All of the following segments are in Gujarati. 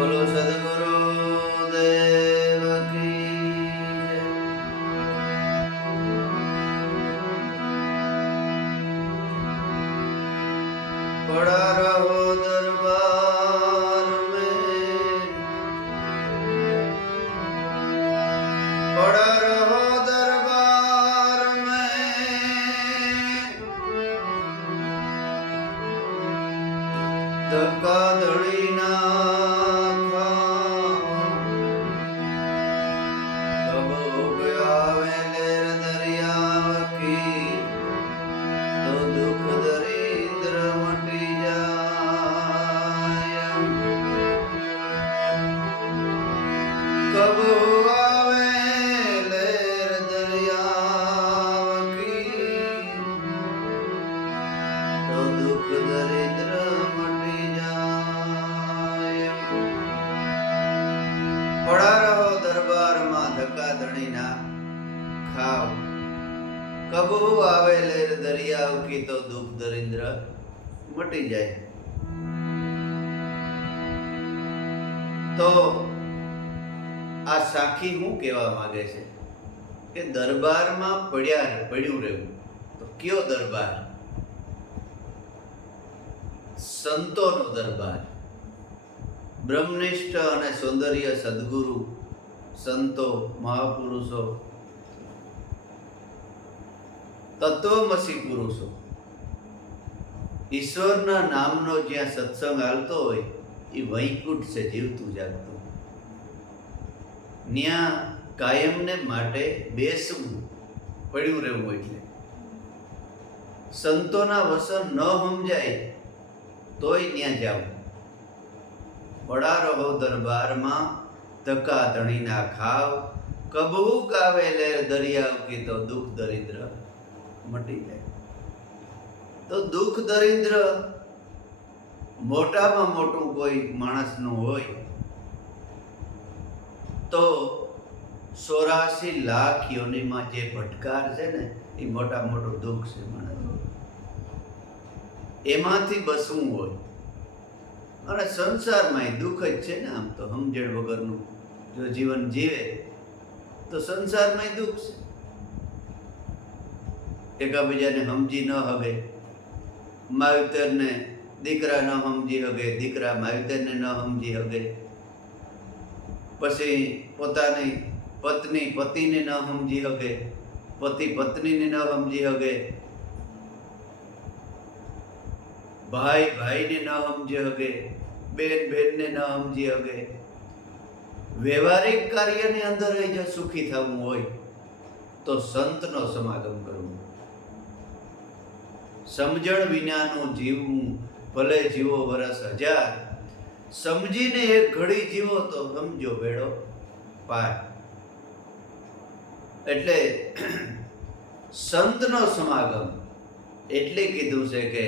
બોલો સદગુરુ દેવ કી જય। पड़ा रहो दरबार में, पड़ा रहो दरबार में, धक्का धड़ी ना खाओ, कब गया वेलेर दरिया की, तो दुख दरिद्र मटी जाय। कब आवे लेर दरिया की, तो दुख दरिद्र मटी जाय। पड़ा रहो दरबार में धक्का धड़ी ना खाओ, कबू आवे लेर दरियाव की, तो दुख दरिद्र मटी जाए। तो आ साखी हूँ केवा मांगे छे के दरबार में पड्યું રહેવું। तो क्यों दरबार? संतोनो दरबार, ब्रह्मनिष्ठ अने सौंदर्य सद्गुरु संतो महापुरुषो तत्वमसी पुरुषो ईश्वरना नामनो ज्यां सत्संग हालतो होय ए वैकुंठ से जीवतुं जागतुं, न्या कायमने माटे बेसवुं पड्युं रहेवुं। एटले संतोना वसन न समजाय तोय न्या जाओ। पड़ा रहो दरबार में धक्का धणी ना खाओ, कबू कावे लेर दरियाव की, तो दुख दरिद्र मटी जाए। तो दुख दरिद्र मोटामां मोटुं कोई माणसनुं होय तो 84 लाख योनिमां जे भटकार छे ने ए मोटा मोटुं दुख छे माणस। एमांथी बसवुं होय अने संसारमांय दुख ज छे ने। आम तो समजण वगरनुं जो जीवन जीवे तो संसारमांय दुख छे। एकाबीजाने समजी न हगे, मावतरने दीकरा न समजी हगे, दीकरा मावतरने न समजी हगे, पछी पोतानी पत्नी पतिने न समजी हगे, पति पत्नीने न समजी हगे, भाई भाईने न समजी हगे, बेन बेनने न समजी हगे। व्यवहारिक कार्यने अंदर जो सुखी थवुं होय तो संतनो समागम करवो। समझण विनानु जीवવું भले जीवो वरस 1000, समजीने एक घड़ी जीवो तो समझो बेड़ो पार। एटले संतनो समागम एटले कीधुं छे के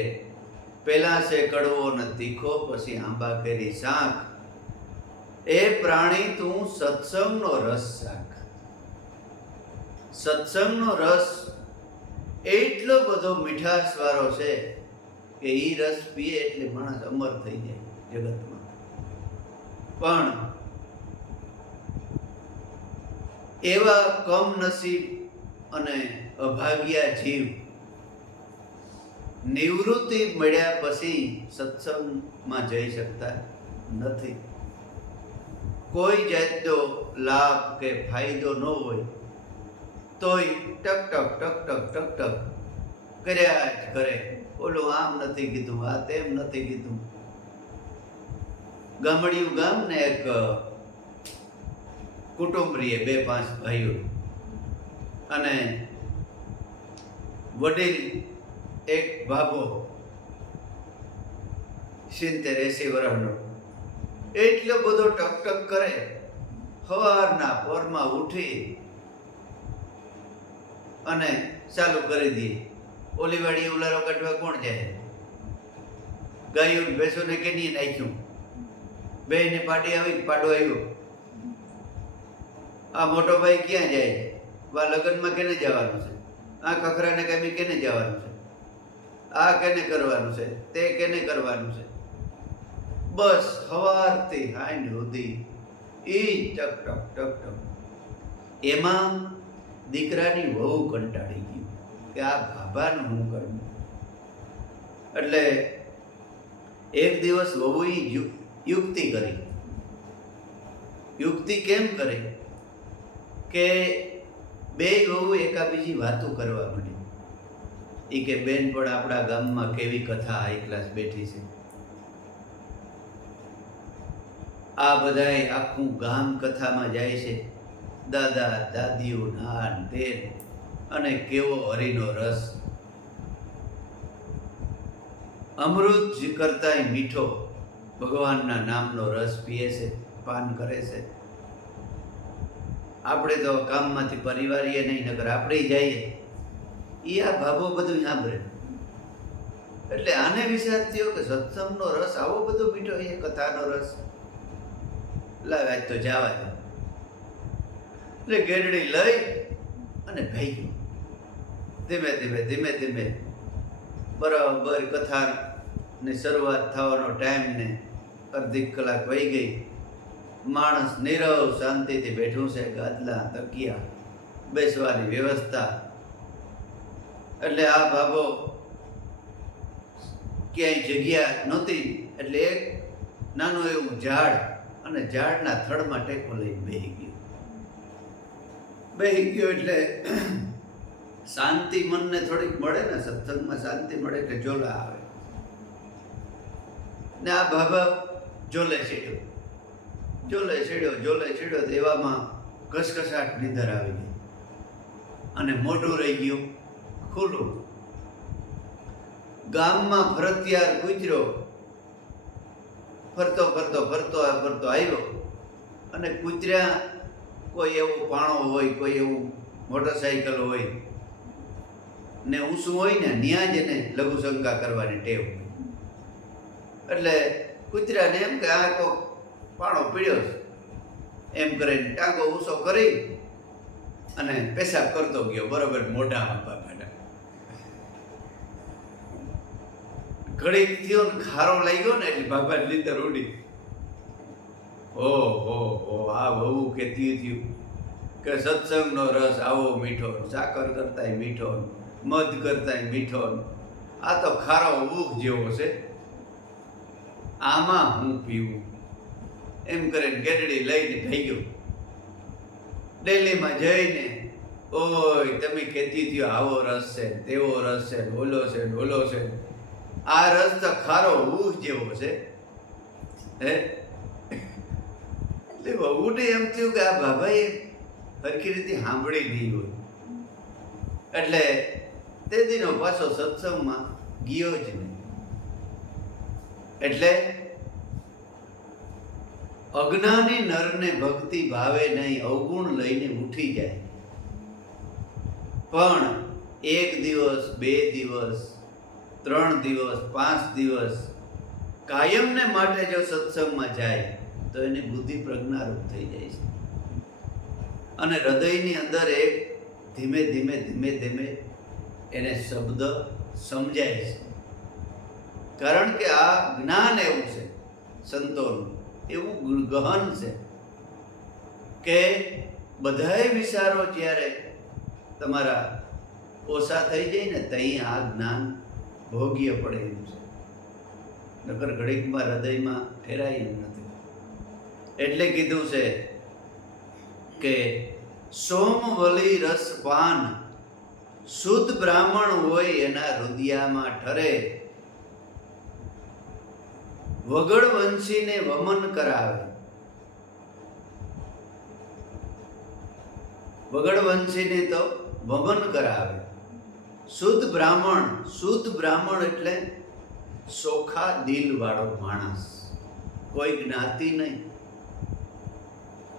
पेला से कड़वो न तीखो, पछी आंबा केरी शाक। ए प्राणी तू सत्संगनो रस शाक। सत्संगनो रस એટલો બધો મીઠાશ વાળો છે કે ઈ રસ પીએ એટલે માણસ અમર થઈ જાય જગતમાં। પણ એવા કમ નસીબ અને અભાગ્યા જીવ નિવૃત્તિ મળ્યા પછી સત્સંગમાં જઈ શકતા નથી। કોઈ જાતનો લાભ કે ફાયદો ન હોય तोय टक टक टक टक टक टक कर्या ज करे। ओलो आम नथी कीधुं, आ तेम नथी कीधुं। गामडियुं गाम ने एक कुटुंब रहे, 2-5 भाईओ अने वडील एक बाबो 70-80 वर्षनो। एटलो बधो टक टक करे। सवारना पोरमां उठी અને ચાલુ કરી દઈએ। ઓલી વાડી ઉલારો કાઢવા કોણ જાય? ગાયો ભેંસોને કેની નાખ્યું? બેને પાડી આવી, પાડો આવ્યો। આ મોટો ભાઈ ક્યાં જાય? વા લગ્નમાં કેને જવાનું છે? આ ખખરાને કામી કેને જવાનું છે? આ કેને કરવાનું છે? તે કેને કરવાનું છે? બસ સવારથી હાંજ સુધી એ ટક ટક ટક ટક. એમાં દીકરાની વહુ કંટાળી ગઈ કે આ બાબાનું હું કરું. એટલે એક દિવસ વહુએ યુક્તિ કરી. યુક્તિ કેમ કરી કે બે વહુ એકાબીજી વાતો કરવા માંડી. એ કે બેન પણ આપણા ગામમાં કેવી કથા હાઈ ક્લાસ બેઠી છે, આ બધાય આખું ગામ કથામાં જાય છે, દાદા દાદીઓ નાન તેન, અને કેવો હરિનો રસ, અમૃત કરતાંય મીઠો ભગવાનના નામનો રસ પીએ છે, પાન કરે છે. આપણે તો કામમાંથી પરિવારીએ નહીં, નગર આપણે જઈએ એ આ ભાભો બધું સાંભળે. એટલે આને વિચાર થયો કે સત્સંગનો રસ આવો બધો મીઠો, એ કથાનો રસ લાવે, આજ તો જવા દો. એટલે ગેરડી લઈ અને ભાઈ ધીમે ધીમે ધીમે ધીમે બરાબર કથાની શરૂઆત થવાનો ટાઈમ ને અડધી કલાક વહી ગઈ. માણસ નીરવ શાંતિથી બેઠું છે, ગાદલા તકિયા બેસવાની વ્યવસ્થા. એટલે આ બાબો ક્યાંય જગ્યા નહોતી, એટલે એક નાનું એવું ઝાડ, અને ઝાડના થડમાં ટેકો લઈને બેસી ગયો. એટલે શાંતિ મનને થોડીક મળે ને, સત્સંગમાં શાંતિ મળે એટલે જોલા આવે. ને આ બાબા જોલે ચડ્યો તો એવામાં કસકસાટ નીંદર આવી ગઈ, અને મોઢું રહી ગયું ખુલ્લું. ગામમાં ફરતિયાર કૂતરો ફરતો આવ્યો, અને કૂતર્યા કોઈ એવો પાણો હોય, કોઈ એવું મોટરસાઇકલ હોય ને ઊંચું હોય ને, ત્યાં જ એને લઘુશંકા કરવાની ટેવ હોય. એટલે કૂતરાને એમ કે આ તો પાણો પીડ્યો છે, એમ કરીને ટાંગો ઊંચો કરી અને પેશાબ કરતો ગયો બરોબર મોઢામાં. ઘડીક થયો ને ખારો લાગ્યો ને, એટલે બાબા નીંદર ઉડી. ઓહો, આ બહુ કેતી થયું કે સત્સંગનો રસ આવો મીઠો, સાકર કરતાંય મીઠો, મધ કરતાંય મીઠો, આ તો ખારો ઊખ જેવો છે, આમાં હું પીવું. એમ કરીને ગેડડી લઈને થઈ ગયો. દિલ્હીમાં જઈને, ઓય તમે કેતી થયો આવો રસ છે, તેવો રસ છે, ઓલો છે, આ રસ તો ખારો ઊખ જેવો છે. એટલે બહુને એમ થયું કે આ બાબાએ સરખી રીતે સાંભળી નહીં હોય. એટલે તે દિનો પાછો સત્સંગમાં ગયો જ નહીં. એટલે અજ્ઞાની નરને ભક્તિ ભાવે નહીં, અવગુણ લઈને ઉઠી જાય. પણ 1 દિવસ 2 દિવસ 3 દિવસ 5 દિવસ કાયમને માટે જો સત્સંગમાં જાય તો એની બુદ્ધિ પ્રજ્ઞારૂપ થઈ જાય છે, અને હૃદયની અંદર એક ધીમે ધીમે એને શબ્દ સમજાય છે. કારણ કે આ જ્ઞાન એવું છે સંતોનું, એવું ગહન છે કે બધાય વિચારો જ્યારે તમારા ઓછા થઈ જાય ને, ત્યાં આ જ્ઞાન ભોગ્ય પડે એમ છે. નકર ઘડીકમાં હૃદયમાં ઠેરાય એમ નથી. એટલે કીધું છે કે સોમવલી રસ પાન, શુદ્ધ બ્રાહ્મણ હોય એના હૃદયામાં ઠરે, વગડ વંશીને વમન કરાવે. વગડ વંશીને તો વમન કરાવે. શુદ્ધ બ્રાહ્મણ એટલે સોખા દિલ વાળો માણસ, કોઈ જ્ઞાતિ નહીં.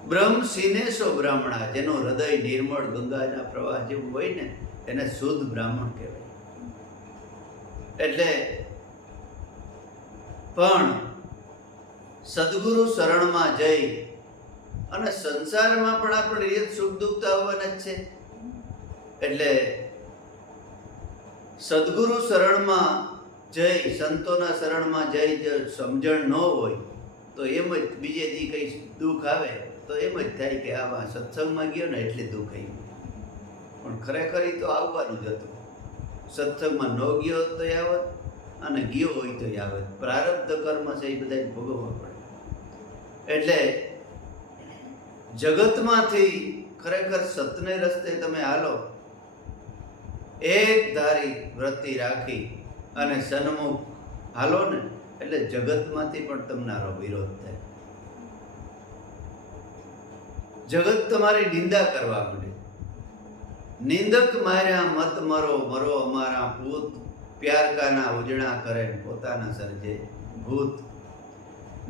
બ્રહ્મ સિનેસો બ્રાહ્મણા, જેનો હૃદય નિર્મળ ગંગાના પ્રવાહ જેવું હોય ને, એને શુદ્ધ બ્રાહ્મણ કહેવાય. એટલે પણ સદગુરુ શરણમાં જઈ, અને સંસારમાં પણ આપણે સુખ દુઃખ આવવાના જ છે. એટલે સદગુરુ શરણમાં જઈ સંતોના શરણમાં જઈ જો સમજણ ન હોય તો એમ જ બીજે દી કંઈ દુઃખ આવે તો એમ જ થાય કે આવા સત્સંગમાં ગયો ને એટલે દુઃખ આવ્યું. પણ ખરેખર એ તો આવવાનું જ હતું. સત્સંગમાં ન ગયો તો આવત અને ગયો હોય તો આવત. પ્રારબ્ધ કર્મ છે એ બધા ભોગવવા પડે. એટલે જગતમાંથી ખરેખર સતને રસ્તે તમે હાલો, એક ધારી વૃત્તિ રાખી અને સન્મુખ હાલો ને, એટલે જગતમાંથી પણ તમારો વિરોધ થાય. જગત તમારી નિંદા કરવા માંડે. નિંદક માર્યા મત મરો, મરો અમારા પૂત, પ્યાર કાના ઉજણા કરે પોતાના સર્જે ભૂત.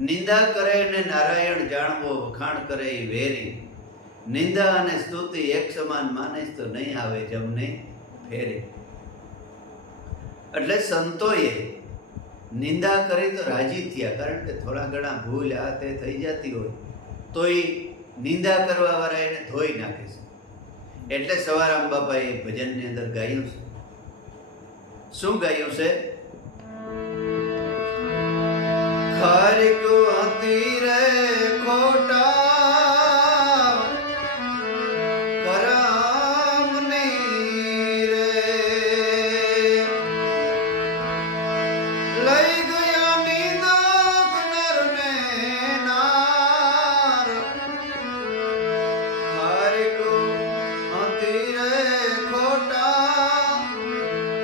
નિંદા કરે ને નારાયણ જાણવો, વખાણ કરે એ વેરી. નિંદા અને સ્તુતિ એક સમાન માનેશ તો નહીં આવે જમને ફેરે. એટલે સંતોએ નિંદા કરી તો રાજી થયા, કારણ કે થોડા ઘણા ભૂલ આ તે થઈ જતી હોય તો એ નિંદા કરવા વાળા એને ધોઈ નાખે છે. એટલે સવારામ બાપાએ ભજનની અંદર ગાયું છે. શું ગાયું છે? ખારીક હતી રે ખોટા કરમની રે, લઈ ગયા નિંદક નરને નાર. ખારીક હતી રે ખોટા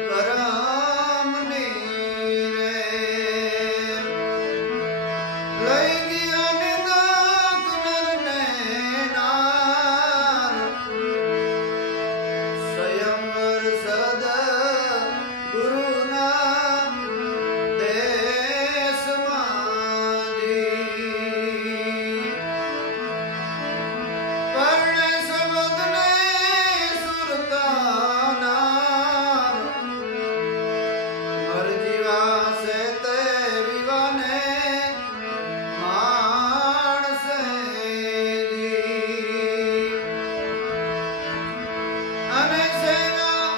કરમની રે, લઈ ગયા નિંદક નરને નાર. સ્વયંવર સદ ગુરુના દેશમાં જી, પરણે સબદને સુરતા નાર. મરજીવા સે તે વિવાને માણસે જી, અને સેવા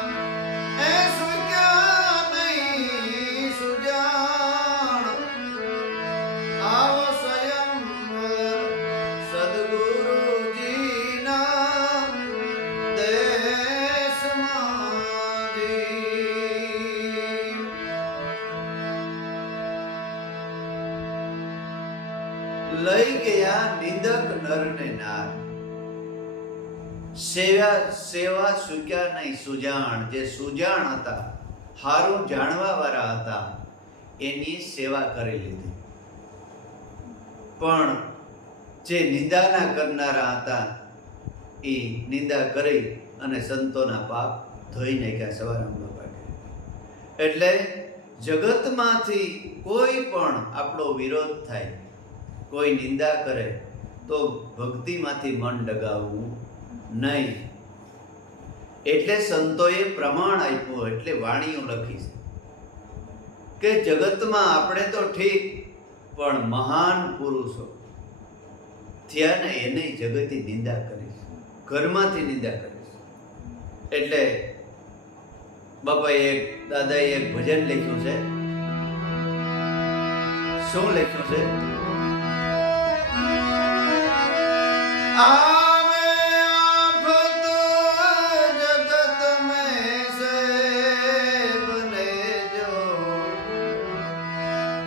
એ સુક્યા નહીં સુજાણ. આવો સ્વયંવર સદગુરુજીના દેશમાં જી. લઈ ગયા નિંદક નરને નાર. સેવા સુક્યા નહીં સુજાણ. જે સુજાણ હતા, હારું જાણવા વાળા હતા, એની સેવા કરી લીધી. પણ જે નિંદાના કરનારા હતા એ નિંદા કરી અને સંતોના પાપ ધોઈ નાખ્યા સવારામ બાપા. એટલે જગતમાંથી કોઈ પણ આપણો વિરોધ થાય, કોઈ નિંદા કરે તો ભક્તિમાંથી મન ડગાવવું નહીં. એટલે સંતોએ પ્રમાણ આપ્યું, એટલે વાણીઓ લખી છે કે જગતમાં આપણે તો ઠીક, પણ મહાન પુરુષો થયા ને એને જગતની નિંદા કરીશ, ઘરમાંથી નિંદા કરીશ. એટલે બાપાએ દાદાએ એક ભજન લખ્યું છે. શું લખ્યું છે? आवे आफत जगत में से बने जो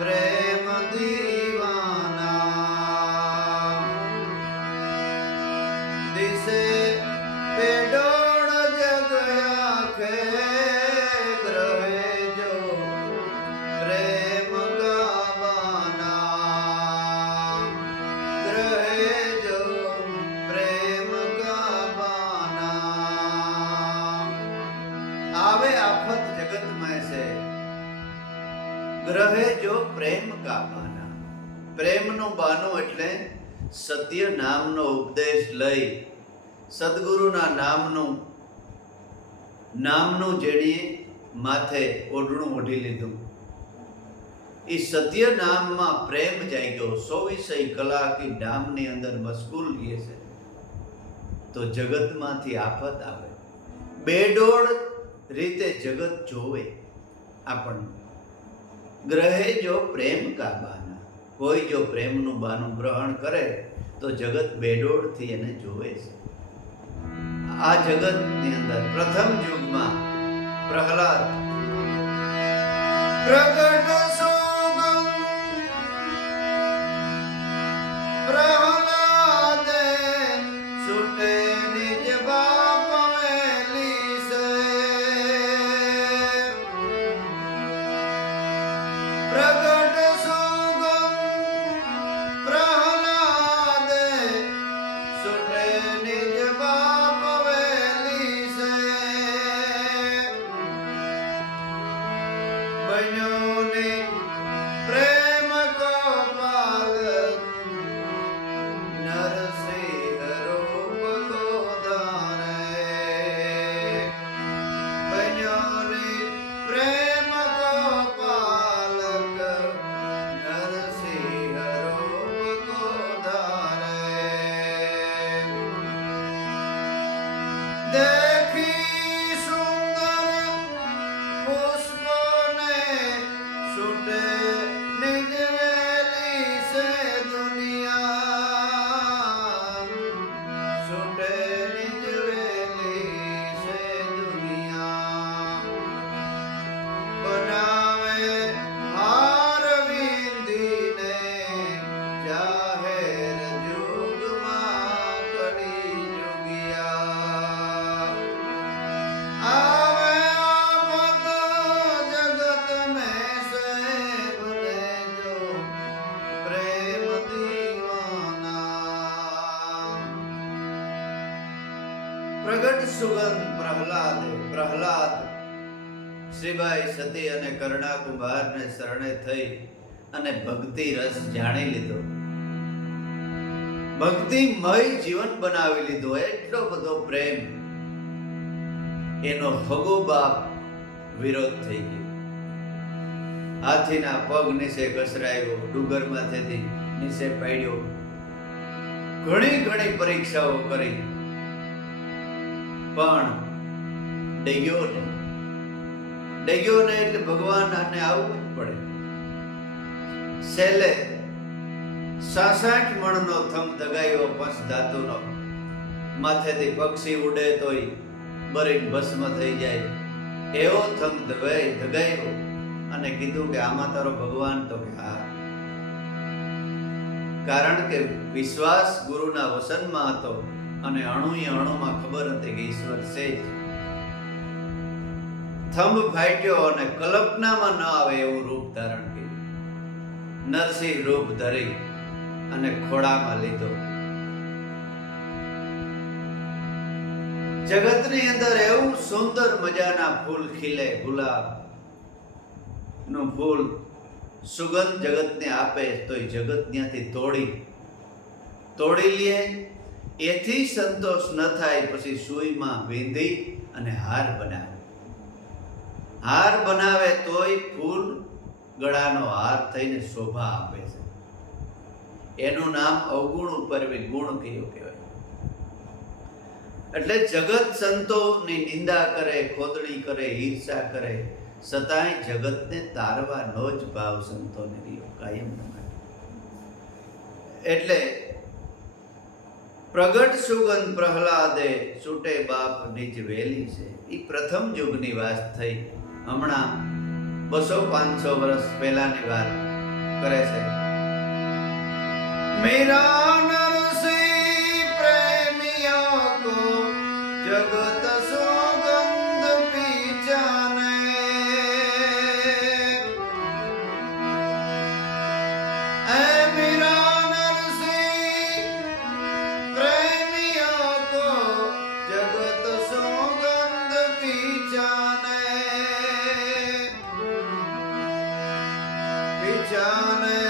प्रेम दीवाना, दिसे पेडोड़ जग आखे ग्रहे जो प्रेम का बाना, ग्रहे जो प्रेम का बाना. आवे आफत जगत में से ग्रहे जो प्रेम का बाना. પ્રેમનો બાનો એટલે સત્ય નામનો ઉપદેશ લઈ સદગુરુના નામનું જેણીએ માથે ઓઢણું ઓઢી લીધું. એ સત્ય નામમાં પ્રેમ જાગ્યો, 24 કલાક નામની અંદર મશગુલ રહે છે તો જગતમાંથી આફત આવે. બેડોળ રીતે જગત જોવે આપણને, ગ્રહે જો પ્રેમ કા બાના, કોઈ જો પ્રેમનું બાનું ગ્રહણ કરે તો જગત બેડોળથી એને જોવે છે. આ જગતની અંદર પ્રથમ યુગમાં પ્રહલાદ પ્રગટ સુગમ પ્રહલાદે સુટે નિજ બાપ વેલી સે. પ્રગટ સુગમ પ્રહલાદે સુટે નિજ બાપ વેલી સે. બન્યો ને પ્રેમ કો પાલક નરસિંહ રૂપ કો ધારે. બન્યો ને પ્રેમ કો પાલક નરસિંહ રૂપ કો ધારે. देखी सुंदर पुष्पो ने सुटे निज वेली से दुनिया. सुटे निज वेली से दुनिया. बनावे हार विंदी ने जाहेर जुगમાં કડી जुगिया. आवे आफत जगत में से भले जो प्रेम दीवाना. પ્રગટ સુગંધ પ્રહલાદ શ્રીબાઈ સતી અને કરણા કુંભારને શરણે થઈ અને ભક્તિ રસ જાણી લીધો, ભક્તિમય જીવન બનાવી લીધું. એટલો બધો પ્રેમ. એનો હગો બાપ વિરોધ થઈ ગયો. હાથીના પગ નીચે ઘસરાયો, ડુંગરમાંથી નીચે પાડ્યો, ઘણી ઘણી પરીક્ષાઓ કરી, પણ ડગ્યો નહીં. ડગ્યો નહીં એટલે ભગવાન આને આવવું જ પડે. છેલ્લે 66 મણનો થંભ દગાયો પંચ ધાતુનો. માથેથી પક્ષી ઉડે તોય બરીને ભસ્મ થઈ જાય એવો થંભ દગાયો અને કીધું કે આમાં તારો ભગવાન? તો કે હા. કારણ કે વિશ્વાસ ગુરુના વસનમાં હતો અને અણુએ અણુમાં ખબર હતી કે ઈશ્વર છે જ. થંભ ફાટ્યો અને કલ્પનામાં ન આવે એવું રૂપ ધારણ કર્યું. નરસિંહ રૂપ ધરી અને ખોળામાં લીધો. જગતની અંદર એવું સુંદર મજાના ફૂલ ખીલે, ગુલાબ નું ફૂલ સુગંધ જગતને આપે તો એ જગત ત્યાંથી તોડી લે. એથી સંતોષ ન થાય પછી સુઈમાં વીંધી અને હાર બનાવે. હાર બનાવે તોય ફૂલ ગળાનો હાર થઈને શોભા આપે છે. એનું નામ અવગુણ ઉપર ગુણ કયો કહેવાય. એટલે જગત સંતોની નિંદા કરે, ખોદણી કરે, ઈર્ષા કરે, છતાંય જગતને તારવાનો જ ભાવ સંતોને રહ્યો કાયમ માટે. એટલે પ્રગટ સુગંધ પ્રહલાદે છૂટે બાપ નિજ વેલી છે. એ પ્રથમ યુગની વાત થઈ. હમણાં 200-500 વર્ષ પહેલાની વાત કરે છે. મેરા નરસિંહ પ્રેમિયો કો જગત સુગંધ પીછાને. એ મેરા નરસિંહ પ્રેમિયો કો જગત સુગંધ પીછાને. પીછાને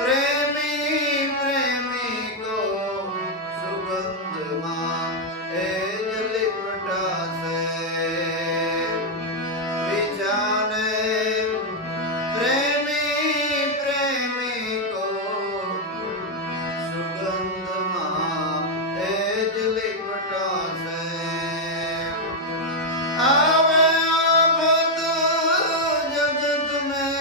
પ્રેમી પ્રેમી કો સુગંધમાં એ જ લિપટાશે. પીછાને પ્રેમી પ્રેમી કો સુગંધમાં એ જ લિપટાશે. આવે આફત જગત में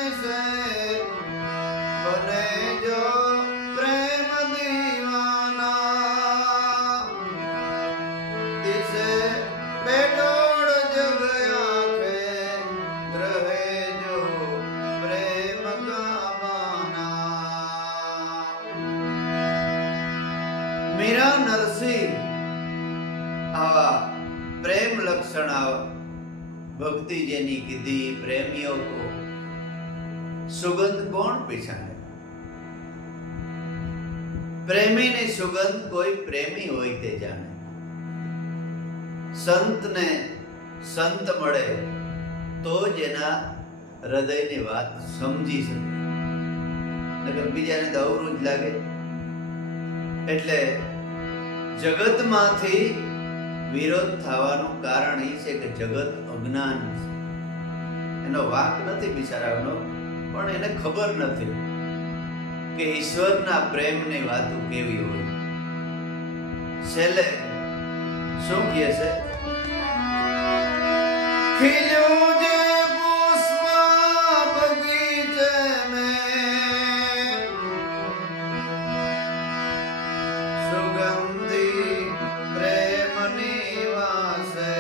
પછી આવા પ્રેમ લક્ષણ ભક્તિ જેની કીધી પ્રેમીઓ કો સુગંધ કોણ પીછાણે? પ્રેમીની સુગંધ કોઈ પ્રેમી હોય તે જાણે. સંતને સંત મળે તો જ એના હૃદયની વાત સમજી શકે, નકર બીજાને તો અવરું જ લાગે. એટલે જગતમાંથી વિરોધ થવાનું કારણ એ છે કે જગત અજ્ઞાન છે. એનો વાંક નથી બિચારાનો, પણ એને ખબર નથી કે ઈશ્વરના પ્રેમની વાતો કેવી હોય. છેલ્લે શું કહે છે? ખીલ્યું જે પુષ્પ બગીચે મેં, સુગંધી પ્રેમની વાસે.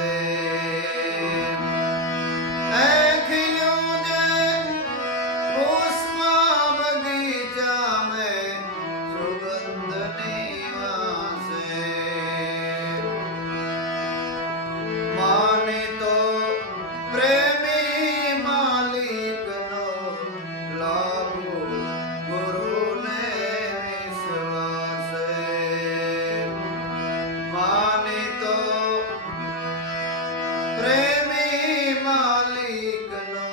એ ખીલ્યું જે પુષ્પ બગીચા મેં, સુગંધની વાસે. માને તો પ્રેમી માલિકનો લાભો ગુરુને વિશ્વાસે. માને તો પ્રેમી માલિકનો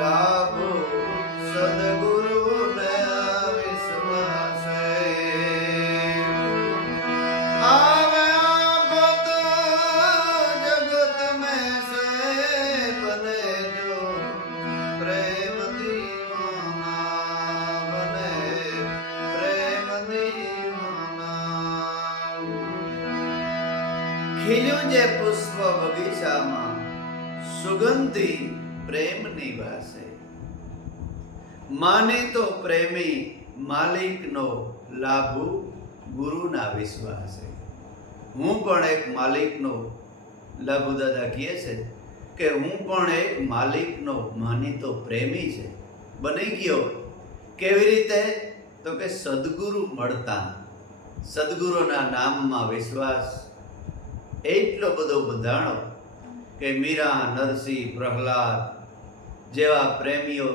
લાભો સદગુરુને વિશ્વાસે. આવે આફત જગત મેં સે, બને જો પ્રેમ દીવાના, બને પ્રેમ દીવાના. ખીલ્યું જે પુષ્પ બગીચામાં, સુગંધી પ્રેમની વાસે. માને તો પ્રેમી માલિકનો લાભુ ગુરુના વિશ્વાસે. હું પણ એક માલિકનો, લાભુ દાદા કહે છે કે હું પણ એક માલિકનો માનીતો પ્રેમી છે. બની ગયો કેવી રીતે? તો કે સદગુરુ મળતા, સદગુરુના નામમાં વિશ્વાસ એટલો બધો બંધાણો કે મીરા, નરસિંહ, પ્રહલાદ જેવા પ્રેમીઓ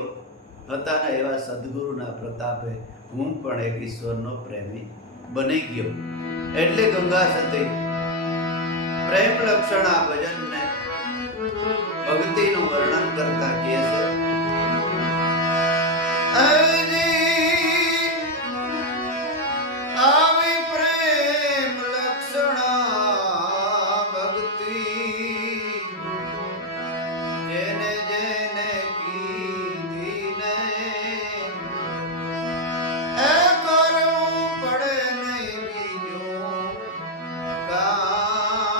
હતા ને, એવા સદગુરુના પ્રતાપે હું પણ એક ઈશ્વરનો પ્રેમી બની ગયો. એટલે ગંગા સતી પ્રેમ લક્ષણ આ ભજનને ભક્તિનું વર્ણન કરતા કહે છે, આવી પ્રેમ લક્ષણા ભક્તિ, જેને જેને કીધી ને એ કરવું પડે નહીં બીજું કાય રે.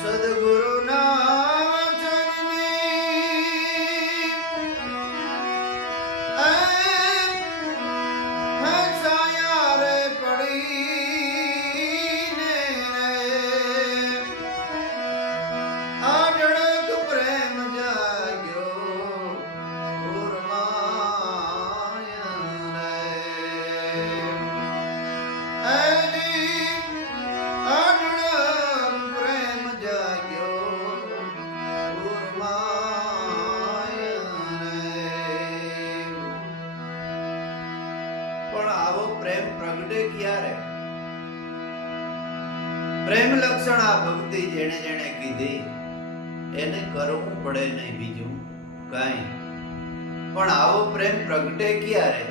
સદગુરુના પ્રેમ પ્રગટે ક્યારે? પ્રેમ લક્ષણ આ ભક્તિ જેણે જેણે કીધી એને કરવું પડે નહીં બીજું કાંઈ. પણ આવો પ્રેમ પ્રગટે ક્યારે?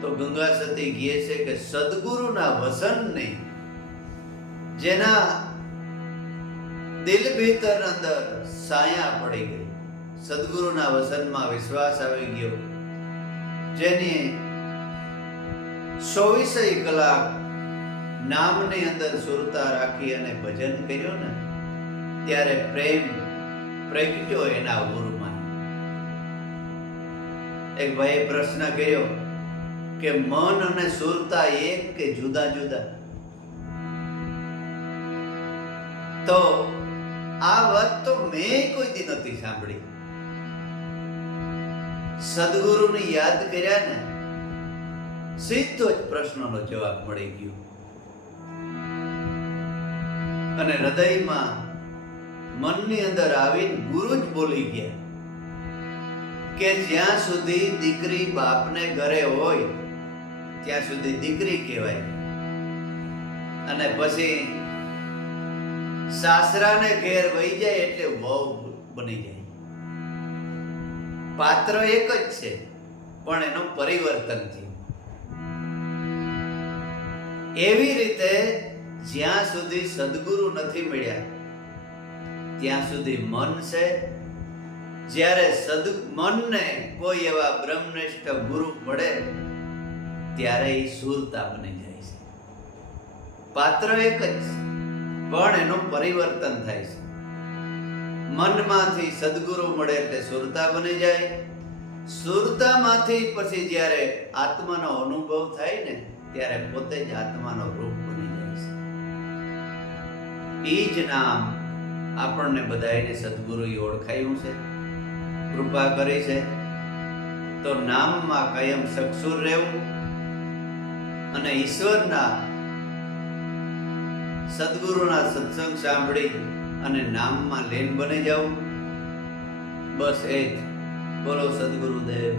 તો ગંગા સતી કહે છે કે સદગુરુના વસનને, જેના દિલ ભીતર અંદર સાયા પડી ગઈ, સદગુરુના વસનમાં વિશ્વાસ આવી ગયો, જેની 24 કલાક નામની અંદર સુરતા રાખી અને ભજન કર્યું ને, ત્યારે પ્રેમ પ્રગટ્યો એના ઉરમાં. એક ભાઈએ પ્રશ્ન કર્યો કે મન અને સુરતા એક કે જુદા જુદા? તો આ વાત તો મેં કોઈ દી નથી સાંભળી. સદગુરુને યાદ કર્યા ને સીધો જ પ્રશ્નનો જવાબ મળી ગયો. અને હૃદયમાં મનની અંદર આવીને ગુરુ જ બોલી ગયા કે જ્યાં સુધી દીકરી બાપને ઘરે હોય ત્યાં સુધી દીકરી કહેવાય, અને પછી સાસરાને ઘેર વહી જાય એટલે વહુ બની જાય. પાત્ર એક જ છે, પણ એનું પરિવર્તન થયું. એવી રીતે જ્યાં સુધી સદગુરુ નથી મળ્યા ત્યાં સુધી મન છે. જ્યારે મનને કોઈ એવા બ્રહ્મનિષ્ઠ ગુરુ મળે ત્યારે એ સુરતા બની જાય છે. પાત્ર એક જ છે, પણ એનું પરિવર્તન થાય છે. મનમાંથી સદગુરુ મળે એટલે સુરતા બની જાય. સુરતામાંથી પછી જ્યારે આત્માનો અનુભવ થાય ને ત્યારે પોતે જ આત્માનો રૂપ બની જાય છે. એ જ નામ આપણને બધાને સદગુરુએ ઓળખાયું છે, કૃપા કરી છે. તો નામમાં કાયમ સક્ષુર રહેવું અને ઈશ્વરના સદગુરુના સત્સંગ સાંભળી અને નામમાં લીન બની જાવું. બસ એ જ. બોલો સદગુરુદેવ.